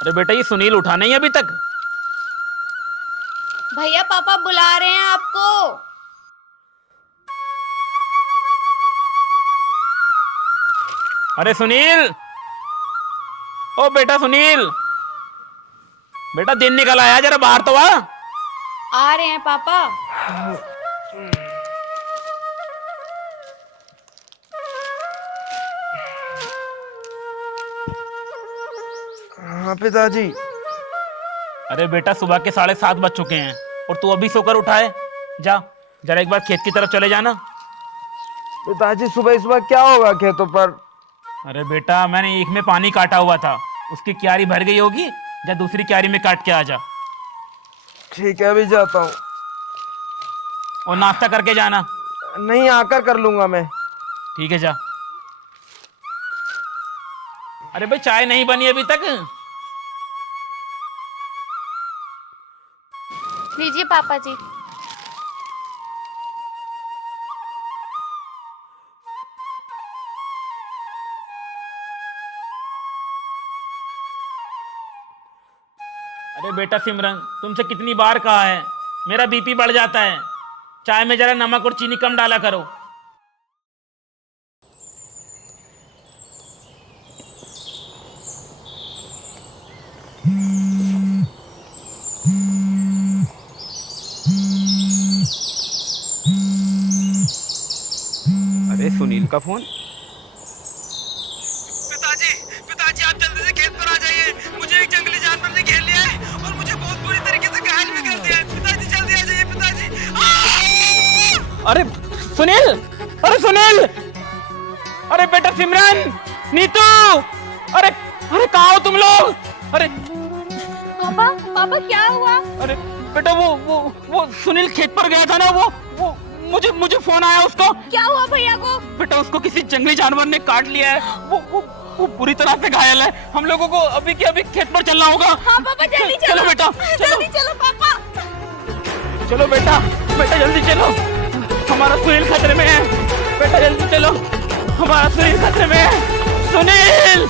अरे बेटा ये सुनील उठा नहीं अभी तक। भैया पापा बुला रहे हैं आपको। अरे सुनील, ओ बेटा सुनील, बेटा दिन निकल आया, जरा बाहर तो आ रहे हैं पापा। हाँ पिताजी। अरे बेटा सुबह के 7:30 बज चुके हैं और तू अभी सोकर उठा है। जा जरा एक बार खेत की तरफ चले जाना। पिताजी सुबह सुबह क्या होगा खेतों पर? अरे बेटा मैंने एक में पानी काटा हुआ था, उसकी क्यारी भर गई होगी, जा दूसरी क्यारी में काट के आ जा। ठीक है अभी जाता हूँ। और नाश्ता करके जाना। नहीं आकर कर लूंगा मैं। ठीक है जा। अरे भाई चाय नहीं बनी अभी तक। लीजिए पापा जी। अरे बेटा सिमरन, तुमसे कितनी बार कहा है, मेरा बीपी बढ़ जाता है, चाय में जरा नमक और चीनी कम डाला करो। अरे सुनील का फोन। पिताजी पिताजी आप जल्दी से खेत पर आ जाइए, मुझे एक जंगली जानवर ने घेर लिया है और मुझे बहुत बुरी तरीके से घायल भी कर दिया है। पिताजी जल्दी आ जाइए पिताजी। अरे सुनील, अरे सुनील, अरे बेटा सिमरन, नीतू, अरे अरे कहाँ हो तुम लोग? अरे पापा पापा क्या हुआ? अरे बेटा वो सुनील खेत पर गया था ना, वो मुझे फोन आया उसका। क्या हुआ भैया को? बेटा उसको किसी जंगली जानवर ने काट लिया है, वो बुरी तरह से घायल है। हम लोगों को अभी के अभी खेत पर चलना होगा। हाँ पापा जल्दी चलो। चलो बेटा, जल्दी चलो पापा। चलो बेटा, बेटा जल्दी चलो, हमारा सुनील खतरे में है। बेटा जल्दी चलो, हमारा सुनील खतरे में है। सुनील,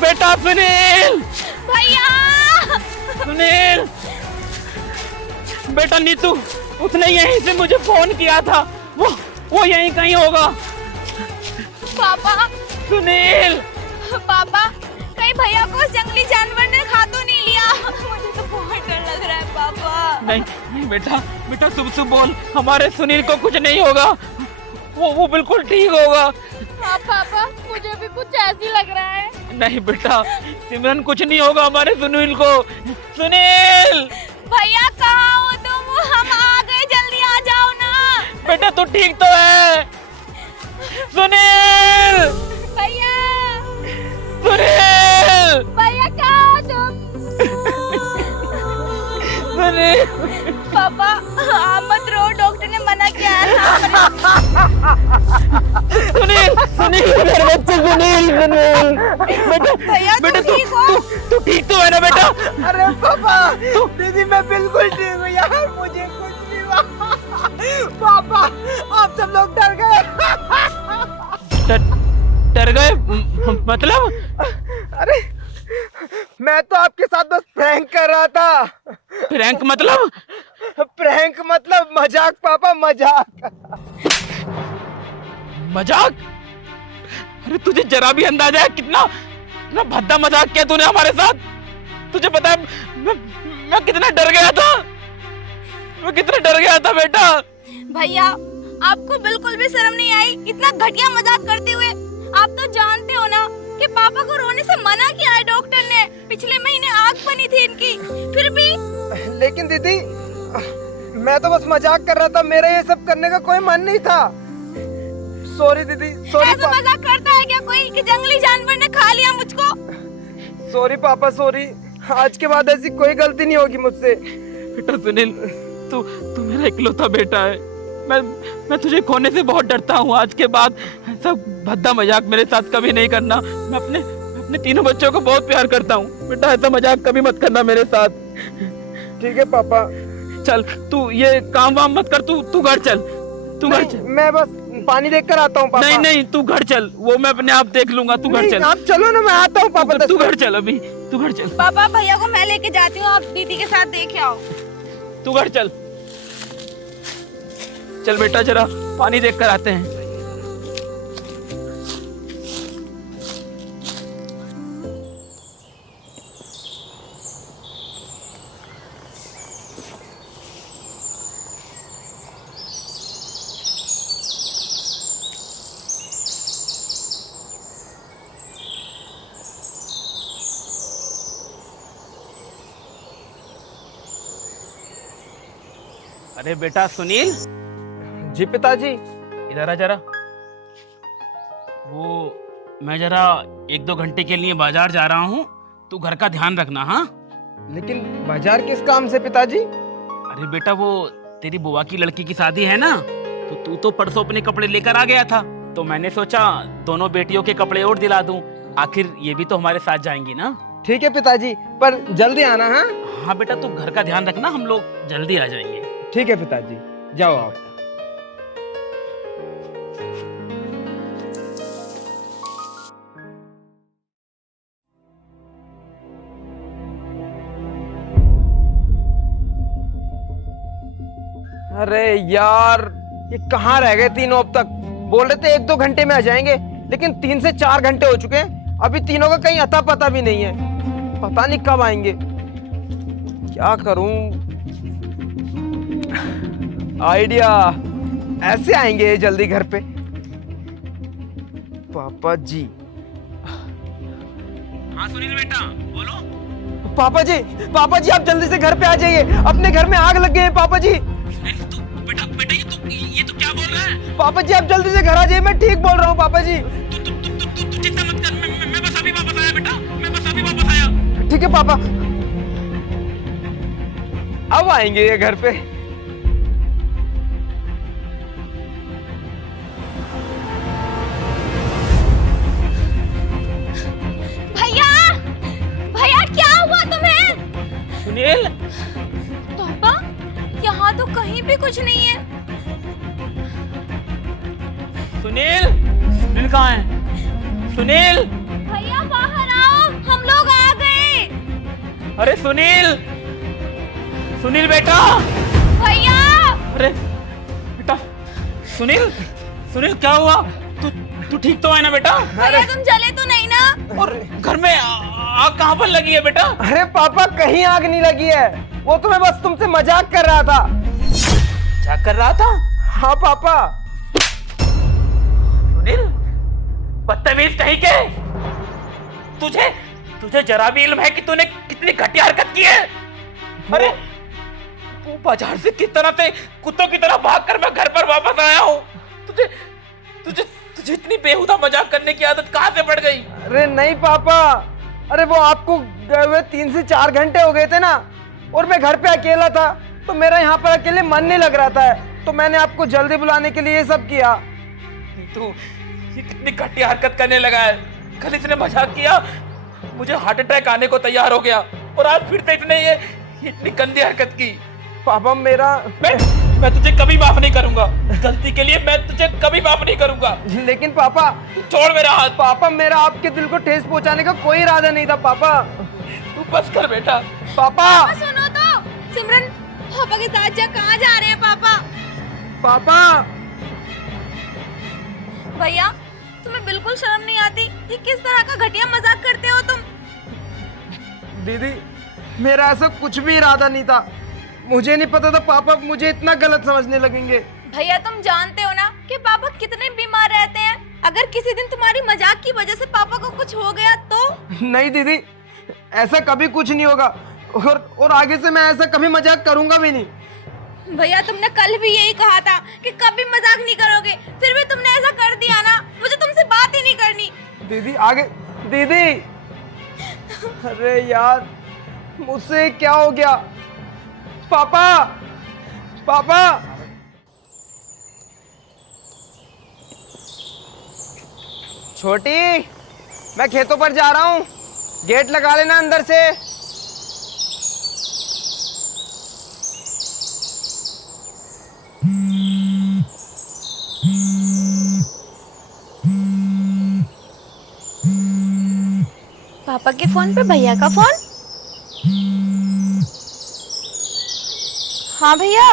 बेटा सुनील, भैया सुनील, बेटा नीतू, उसने यहीं से मुझे फोन किया था, वो यहीं कहीं होगा। पापा सुनील, पापा कहीं भैया को उस जंगली जानवर ने खा तो नहीं लिया? मुझे तो बहुत डर लग रहा है पापा। नहीं बेटा, बेटा शुभ बोल, हमारे सुनील को कुछ नहीं होगा, वो बिल्कुल ठीक होगा। हाँ पापा मुझे भी कुछ ऐसी लग रहा है। नहीं बेटा सिमरन, कुछ नहीं होगा हमारे सुनील को। सुनील भैया कहाँ हो तुम? हम आ गए, जल्दी आ जाओ ना। बेटा तू ठीक तो है? सुनील, भैया सुनील, भैया कहाँ हो तुम? सुनील, पापा आप मत रो, डॉक्टर ने मना किया है। सुनील, सुनील मेरे बच्चे, सुनील, सुनील, बेटा भैया बेटा तुम ठीक हो? तू ठीक तो है ना बेटा? अरे पापा दीदी मैं बिल्कुल ठीक हूँ यार, मुझे कुछ नहीं हुआ। पापा आप सब लोग डर गए। डर गए मतलब? अरे मैं तो आपके साथ बस प्रैंक कर रहा था। प्रैंक मतलब? प्रैंक मतलब मजाक पापा, मजाक। मजाक? अरे तुझे जरा भी अंदाजा है कितना भद्दा मजाक किया तूने हमारे साथ? तुझे पता है मैं कितना डर गया था, मैं कितना डर गया था बेटा। भैया आपको बिल्कुल भी शर्म नहीं आई इतना घटिया मजाक करते हुए? आप तो जानते हो ना कि पापा को रोने से मना किया है डॉक्टर ने। पिछले महीने आग बनी थी इनकी, फिर भी। लेकिन दीदी मैं तो बस मजाक कर रहा था, मेरा ये सब करने का कोई मन नहीं था। सॉरी दीदी, सॉरी। ऐसा मजाक करता है क्या कोई कि जंगली जानवर ने खा लिया मुझको? सॉरी पापा, सॉरी। आज के बाद ऐसी कोई गलती नहीं होगी मुझसे। बेटा सुनील, तू मेरा इकलौता बेटा है, मैं तुझे खोने से बहुत डरता हूँ। आज के बाद ऐसा भद्दा मजाक मेरे साथ कभी नहीं करना। मैं अपने तीनों बच्चों को बहुत प्यार करता हूँ बेटा, ऐसा मजाक कभी मत करना मेरे साथ। ठीक है पापा। चल तू ये काम वाम मत कर, तू घर चल, तू घर चल। मैं बस पानी देख कर आता हूँ पापा। नहीं नहीं, तू घर चल, वो मैं अपने आप देख लूंगा, तू घर नहीं, चल। आप चलो ना, मैं आता हूँ पापा। तू घर चल, अभी तू घर चल। पापा भैया को मैं लेके जाती हूँ, आप दीदी के साथ देख आओ। तू घर चल। चल बेटा, जरा पानी देख कर आते हैं। अरे बेटा सुनील, जी पिताजी। इधर आ जरा। वो मैं जरा 1-2 घंटे के लिए बाजार जा रहा हूँ, तू घर का ध्यान रखना। हाँ, लेकिन बाजार किस काम से पिताजी? अरे बेटा, वो तेरी बुआ की लड़की की शादी है ना, तो तू तो परसों अपने कपड़े लेकर आ गया था, तो मैंने सोचा दोनों बेटियों के कपड़े और दिला दूं, आखिर ये भी तो हमारे साथ जाएंगी ना। ठीक है पिताजी, पर जल्दी आना। हाँ हाँ बेटा, तू घर का ध्यान रखना, हम लोग जल्दी आ जाएंगे। ठीक है पिताजी, जाओ आप। अरे यार, ये कहाँ रह गए तीनों? अब तक बोल रहे थे 1-2 घंटे में आ जाएंगे, लेकिन 3 से 4 घंटे हो चुके हैं, अभी तीनों का कहीं अता पता भी नहीं है। पता नहीं कब आएंगे, क्या करूं? आइडिया, ऐसे आएंगे ये जल्दी घर पे। पापा जी। हाँ सुनील बेटा, बोलो। पापा जी आप जल्दी से घर पे आ जाइए, अपने घर में आग लग गई है पापा जी। तू बेटा बेटा, ये तू क्या बोल रहा है? पापा जी आप जल्दी से घर आ जाइए, मैं ठीक बोल रहा हूँ पापा जी। तू चिंता मत कर, मैं बस अभी वापस आया बेटा, मैं बस अभी वापस आया। ठीक है पापा, अब आएंगे ये घर पे। भैया भैया, क्या हुआ तुम्हें? सुनील, पापा, यहाँ तो कहीं भी कुछ नहीं है। सुनील, सुनील कहाँ है? सुनील, भैया बाहर आओ, हम लोग आ गए। अरे सुनील, सुनील बेटा। भैया अरे बेटा, सुनील, सुनील क्या हुआ? तू ठीक तो है ना बेटा? भैया तुम जले तो नहीं ना? और घर में आग कहाँ पर लगी है बेटा? अरे पापा, कहीं आग नहीं लगी है, वो तो मैं बस तुमसे मजाक कर रहा था। क्या कर रहा था? हाँ पापा। सुनील, बदतमीज कहीं के, तुझे जरा भी इल्म है कि तूने कितनी घटिया हरकत की है? अरे तू बाजार से किस तरह से कुत्तों की तरह भागकर मैं घर पर वापस आया हूँ। तुझे तुझे तुझे इतनी बेहुदा मजाक करने की आदत कहाँ से पड़ गई? अरे नहीं पापा, अरे वो आपको गए हुए 3 से 4 घंटे हो गए थे ना, और मैं घर पे अकेला था, तो मेरा यहाँ पर अकेले मन नहीं लग रहा था, तो मैंने आपको जल्दी बुलाने के लिए ये सब किया। तू ये कितनी घटिया हरकत करने लगा है। कल इसने मजाक किया, मुझे हार्ट अटैक आने को तैयार हो गया, और आज फिर से इसने ये इतनी गंदी हरकत की। पापा मेरा मैं तुझे कभी माफ नहीं करूंगा, इस गलती के लिए मैं तुझे कभी माफ नहीं करूंगा। लेकिन पापा, छोड़ मेरा हाथ। पापा मेरा आपके दिल को ठेस पहुंचाने का कोई इरादा नहीं था पापा। तू बस कर बेटा। पापा सुनो तो, सिमरन पापा के साथ कहाँ जा रहे हैं पापा? पापा भैया तुम्हें बिल्कुल शर्म नहीं आती? ये किस तरह का घटिया मजाक करते हो तुम? दीदी, मेरा ऐसा कुछ भी इरादा नहीं था, मुझे नहीं पता था पापा मुझे इतना गलत समझने लगेंगे। भैया तुम जानते हो ना कि पापा कितने बीमार रहते हैं, अगर किसी दिन तुम्हारी मजाक की वजह से पापा को कुछ हो गया तो? नहीं दीदी, ऐसा कभी कुछ नहीं होगा, और आगे से मैं ऐसा कभी मजाक करूंगा भी नहीं। भैया तुमने कल भी यही कहा था कि कभी मजाक नहीं करोगे, फिर भी तुमने ऐसा कर दिया ना, मुझे तुमसे बात ही नहीं करनी। दीदी आगे, दीदी, अरे यार मुझसे क्या हो गया? पापा, पापा, छोटी, मैं खेतों पर जा रहा हूँ, गेट लगा लेना अंदर से। पापा के फोन पे भैया का फोन। हाँ भैया।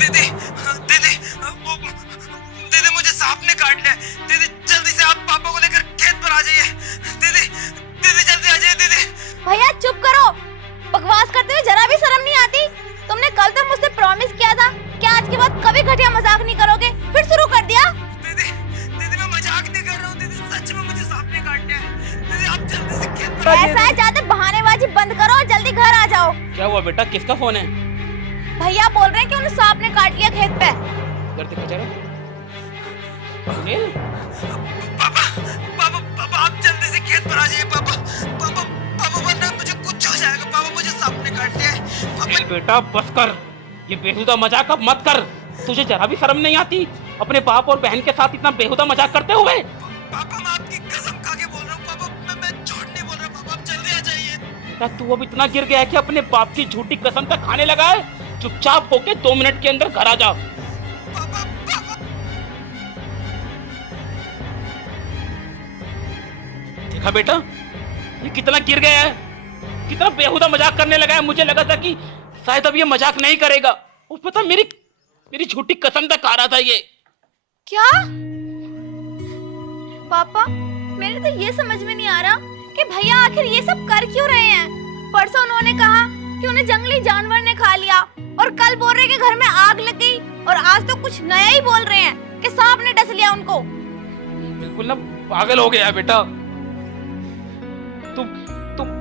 दीदी दीदी दीदी मुझे सांप ने काट लिया। दीदी जल्दी से आप पापा को लेकर खेत पर आ जाइए। दीदी दीदी जल्दी आ जाइए दीदी। भैया चुप करो, बकवास करते हुए जरा भी शर्म नहीं आती। तुमने कल तक मुझसे प्रॉमिस किया था कि आज के बाद कभी घटिया मजाक नहीं करोगे, फिर शुरू कर दिया। दीदी दीदी मैं मजाक नहीं कर रहा हूँ। दीदी सच में मुझे सांप ने काट लिया है। दीदी आप जल्दी से खेत पर आ ऐसा है, ज्यादा बहानेबाजी बंद करो और जल्दी घर आ जाओ। क्या हुआ बेटा, किसका फोन है? भैया बोल रहे हैं कि उन्हें सांप ने काट लिया खेत पे। इधर देखो जरा। सुनील, पापा पापा पापा आप जल्दी से खेत पर आ जाइए। पापा पापा पापा वरना मुझे कुछ हो जाएगा। पापा मुझे सांप ने काट लिया है। सुनील बेटा बस कर, ये बेहुदा मजाक अब मत कर। तुझे जरा भी शर्म नहीं आती अपने बाप और बहन के साथ इतना बेहुदा मजाक करते हुए? पापा मैं आपकी कसम खा के बोल रहा हूँ। पापा मैं झूठ नहीं बोल रहा। पापा आप जल्दी आ जाइए। क्या तू अब इतना गिर गया है कि अपने बाप की झूठी कसम तक खाने लगा है? चुपचाप होके 2 मिनट के अंदर घर आ जा। पापा पापा देखा बेटा, ये कितना गिर गया है, कितना बेहुदा मजाक करने लगा है। मुझे लगा था कि शायद अब ये मजाक नहीं करेगा, और पता मेरी झूठी कसम तक खा रहा था ये। क्या पापा, मेरे तो ये समझ में नहीं आ रहा कि भैया आखिर ये सब कर क्यों रहे हैं। परसों उन्होंने कहा कि उन्हें जंगली जानवर ने खा लिया, और कल बोल रहे कि घर में आग लग गई, और आज तो कुछ नया ही बोल रहे हैं कि सांप ने डस लिया उनको। बिल्कुल ना पागल हो गया है बेटा।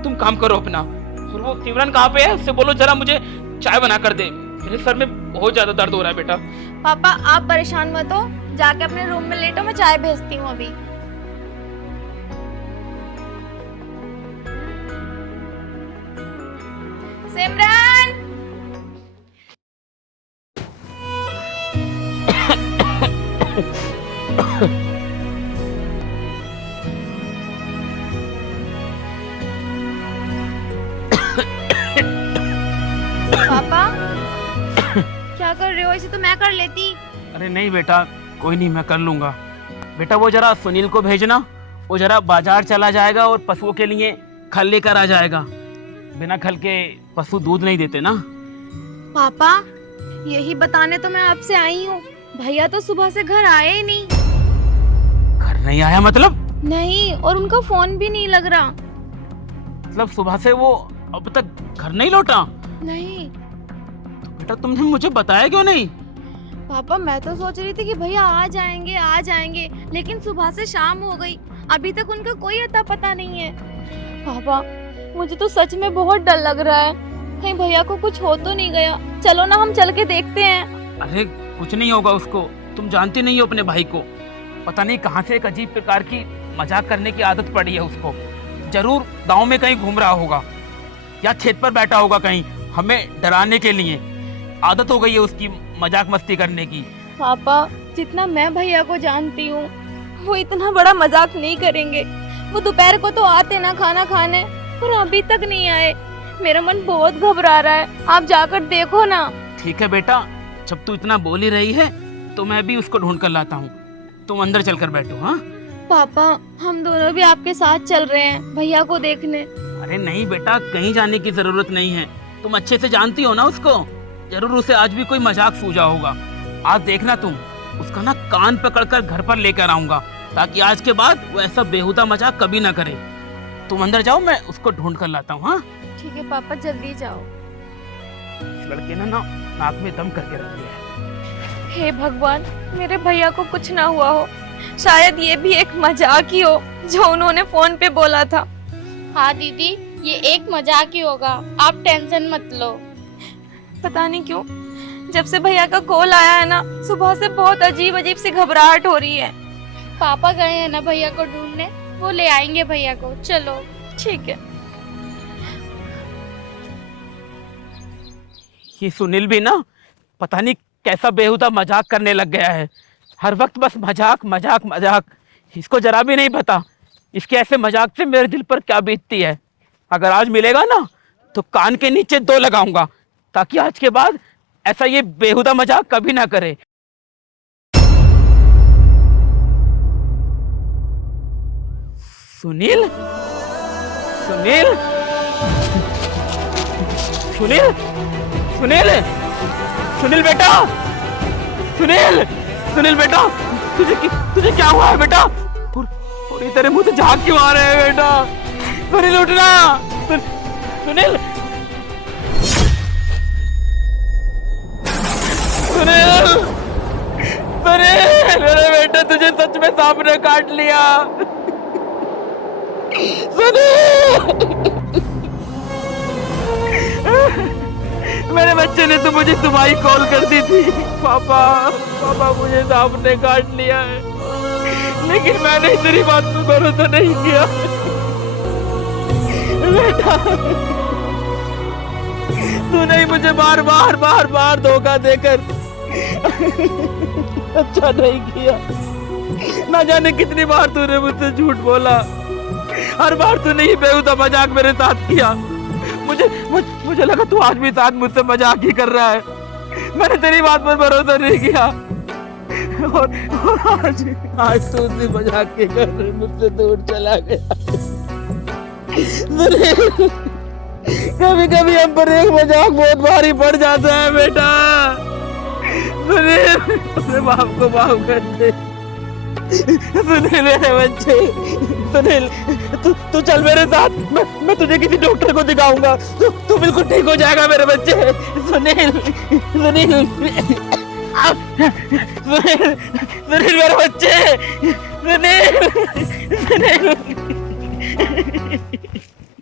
तुम काम करो अपना। और वो सिमरन कहाँ पे है, उससे बोलो जरा मुझे चाय बना कर दे, मेरे सर में बहुत ज्यादा दर्द हो रहा है बेटा। पापा आप परेशान मत हो, जाके अपने रूम में लेटो, मैं चाय भेजती हूँ अभी। सिमरन, पापा क्या कर रहे हो? इसे तो मैं कर लेती। अरे नहीं बेटा, कोई नहीं, मैं कर लूंगा। बेटा वो जरा सुनील को भेजना, वो जरा बाजार चला जाएगा और पशुओं के लिए खल लेकर आ जाएगा। बिना खल के पशु दूध नहीं देते ना। पापा यही बताने तो मैं आपसे आई हूँ, भैया तो सुबह से घर आए ही नहीं। घर नहीं आया मतलब? नहीं, और उनका फोन भी नहीं लग रहा। मतलब सुबह से वो अब तक घर नहीं लौटा? नहीं तो बेटा तुमने मुझे बताया क्यों नहीं? पापा मैं तो सोच रही थी कि भैया आ जाएंगे, लेकिन सुबह से शाम हो गई, अभी तक उनका कोई अता पता नहीं है। पापा मुझे तो सच में बहुत डर लग रहा है, कहीं भैया को कुछ हो तो नहीं गया। चलो ना हम चल के देखते हैं। अरे कुछ नहीं होगा उसको, तुम जानती नहीं हो अपने भाई को, पता नहीं कहाँ से एक अजीब प्रकार की मजाक करने की आदत पड़ी है उसको। जरूर गांव में कहीं घूम रहा होगा या खेत पर बैठा होगा कहीं, हमें डराने के लिए। आदत हो गई है उसकी मजाक मस्ती करने की। पापा जितना मैं भैया को जानती हूँ, वो इतना बड़ा मजाक नहीं करेंगे। वो दोपहर को तो आते ना खाना खाने, पर अभी तक नहीं आए। मेरा मन बहुत घबरा रहा है, आप जाकर देखो ना। ठीक है बेटा, जब तू इतना बोल ही रही है तो मैं भी उसको ढूंढ कर लाता हूँ। तुम अंदर चलकर बैठो। हाँ पापा हम दोनों भी आपके साथ चल रहे हैं भैया को देखने। अरे नहीं बेटा, कहीं जाने की जरूरत नहीं है, तुम अच्छे से जानती हो ना उसको। जरूर उसे आज भी कोई मजाक सूझा होगा। आज देखना तुम, उसका ना कान पकड़कर घर पर लेकर आऊंगा, ताकि आज के बाद वो ऐसा बेहुदा मजाक कभी ना करे। तुम अंदर जाओ, मैं उसको ढूंढ कर लाता हूँ। हाँ ठीक है पापा, जल्दी जाओ। इस लड़के ने ना नाक में दम करके रख दिया है। हे भगवान, मेरे भैया को कुछ ना हुआ हो। शायद ये भी एक मजाक ही हो जो उन्होंने फोन पे बोला था। हाँ दीदी, ये एक मजाक ही होगा, आप टेंशन मत लो। पता नहीं क्यों जब से भैया का कॉल आया है ना, सुबह से बहुत अजीब अजीब सी घबराहट हो रही है। पापा गए हैं ना भैया को ढूंढने, वो ले आएंगे भैया को। चलो ठीक है। ये सुनील भी ना पता नहीं कैसा बेहुदा मजाक करने लग गया है। हर वक्त बस मजाक मजाक मजाक। इसको जरा भी नहीं पता इसके ऐसे मजाक से मेरे दिल पर क्या बीतती है। अगर आज मिलेगा ना तो कान के नीचे 2 लगाऊंगा, ताकि आज के बाद ऐसा ये बेहुदा मजाक कभी ना करे। सुनील, सुनील सुनील सुनील सुनील बेटा सुनील सुनील बेटा तुझे क्या हुआ है बेटा और ये तेरे मुंह से झाग क्यों आ रहे हैं बेटा सुनील उठना सुनील सुनील सुनील मेरे बेटा तुझे सच में सांप ने काट लिया मेरे बच्चे ने तो मुझे सुबह कॉल कर दी थी पापा पापा मुझे सांप ने काट लिया है लेकिन मैंने तेरी बात पर भरोसा नहीं किया बेटा तूने ही मुझे बार बार धोखा देकर अच्छा नहीं किया ना जाने कितनी बार तूने मुझसे झूठ बोला हर बार तूने ही बेहुदा मजाक मेरे साथ किया मुझे लगा तू आज भी साथ मुझसे मजाक ही कर रहा है मैंने तेरी बात पर भरोसा नहीं किया और आज तू उसी मजाक के कारण मुझसे दूर चला गया कभी कभी हम पर एक मजाक बहुत भारी पड़ जाता है बेटा अपने बाप को माफ कर दे सुनील मेरे बच्चे सुनील तू चल मेरे साथ मैं तुझे किसी डॉक्टर को दिखाऊंगा तू बिल्कुल ठीक हो जाएगा मेरे बच्चे सुनील सुनील सुनील मेरे बच्चे सुनील सुनील